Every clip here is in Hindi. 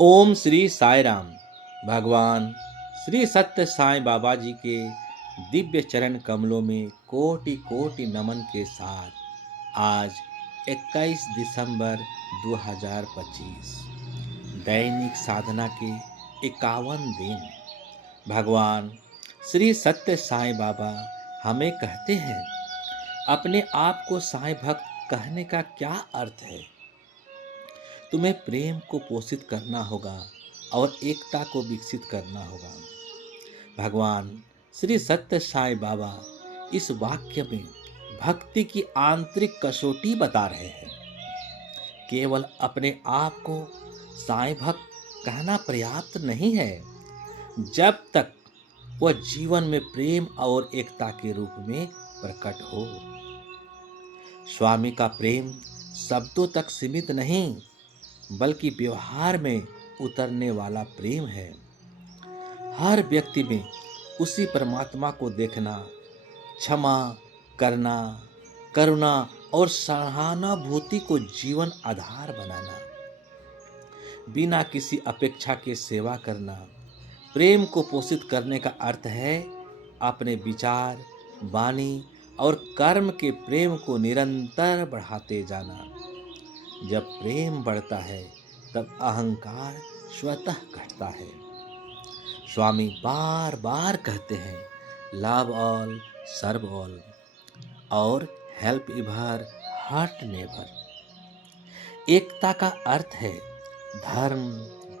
ओम श्री साई राम। भगवान श्री सत्य साईं बाबा जी के दिव्य चरण कमलों में कोटि कोटि नमन के साथ आज 21 दिसंबर 2025 दैनिक साधना के 51 दिन। भगवान श्री सत्य साईं बाबा हमें कहते हैं, अपने आप को साईं भक्त कहने का क्या अर्थ है। तुम्हें प्रेम को पोषित करना होगा और एकता को विकसित करना होगा। भगवान श्री सत्य साईं बाबा इस वाक्य में भक्ति की आंतरिक कसौटी बता रहे हैं। केवल अपने आप को साईं भक्त कहना पर्याप्त नहीं है, जब तक वह जीवन में प्रेम और एकता के रूप में प्रकट हो। स्वामी का प्रेम शब्दों तक सीमित नहीं, बल्कि व्यवहार में उतरने वाला प्रेम है। हर व्यक्ति में उसी परमात्मा को देखना, क्षमा करना, करुणा और सहानुभूति को जीवन आधार बनाना, बिना किसी अपेक्षा के सेवा करना। प्रेम को पोषित करने का अर्थ है अपने विचार, वाणी और कर्म के प्रेम को निरंतर बढ़ाते जाना। जब प्रेम बढ़ता है तब अहंकार स्वतः घटता है। स्वामी बार बार कहते हैं, लव ऑल, सर्व ऑल और हेल्प एवर, हर्ट नेवर। एकता का अर्थ है धर्म,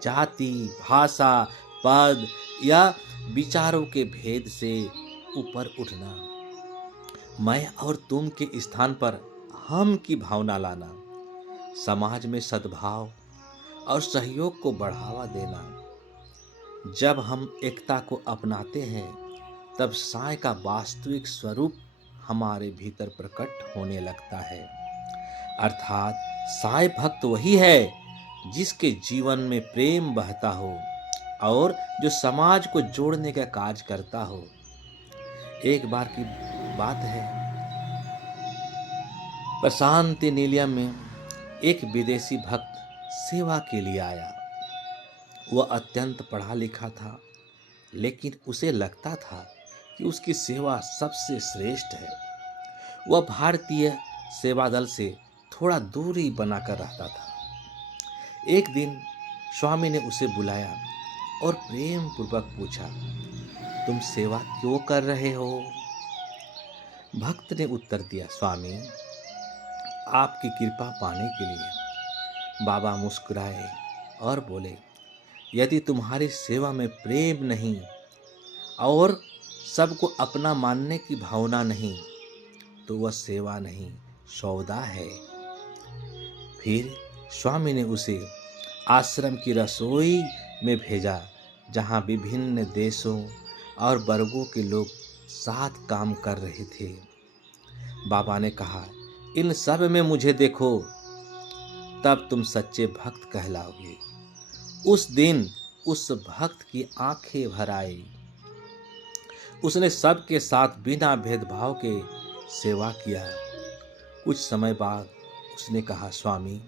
जाति, भाषा, पद या विचारों के भेद से ऊपर उठना। मैं और तुम के स्थान पर हम की भावना लाना। समाज में सद्भाव और सहयोग को बढ़ावा देना। जब हम एकता को अपनाते हैं तब साईं का वास्तविक स्वरूप हमारे भीतर प्रकट होने लगता है। अर्थात साईं भक्त वही है जिसके जीवन में प्रेम बहता हो और जो समाज को जोड़ने का कार्य करता हो। एक बार की बात है, प्रशांति निलयम में एक विदेशी भक्त सेवा के लिए आया। वह अत्यंत पढ़ा लिखा था, लेकिन उसे लगता था कि उसकी सेवा सबसे श्रेष्ठ है। वह भारतीय सेवा दल से थोड़ा दूरी बनाकर रहता था। एक दिन स्वामी ने उसे बुलाया और प्रेम पूर्वक पूछा, तुम सेवा क्यों कर रहे हो? भक्त ने उत्तर दिया, स्वामी, आपकी कृपा पाने के लिए। बाबा मुस्कुराए और बोले, यदि तुम्हारी सेवा में प्रेम नहीं और सबको अपना मानने की भावना नहीं, तो वह सेवा नहीं, सौदा है। फिर स्वामी ने उसे आश्रम की रसोई में भेजा, जहां विभिन्न देशों और वर्गों के लोग साथ काम कर रहे थे। बाबा ने कहा, इन सब में मुझे देखो, तब तुम सच्चे भक्त कहलाओगे। उस दिन उस भक्त की आंखें भर आई। उसने सबके साथ बिना भेदभाव के सेवा किया। कुछ समय बाद उसने कहा, स्वामी,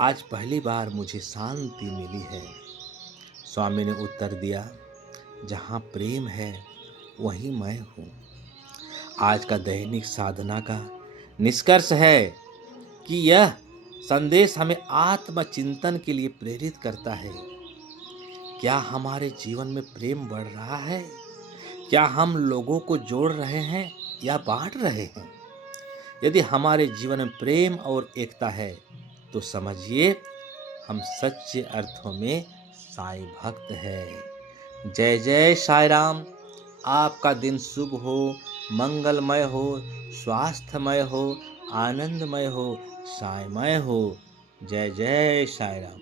आज पहली बार मुझे शांति मिली है। स्वामी ने उत्तर दिया, जहाँ प्रेम है वहीं मैं हूँ। आज का दैनिक साधना का निष्कर्ष है कि यह संदेश हमें आत्मचिंतन के लिए प्रेरित करता है। क्या हमारे जीवन में प्रेम बढ़ रहा है? क्या हम लोगों को जोड़ रहे हैं या बांट रहे हैं? यदि हमारे जीवन में प्रेम और एकता है तो समझिए हम सच्चे अर्थों में साईं भक्त हैं। जय जय साईं राम। आपका दिन शुभ हो, मंगलमय हो, स्वास्थ्यमय हो, आनंदमय हो, साईंमय हो। जय जय साईं राम।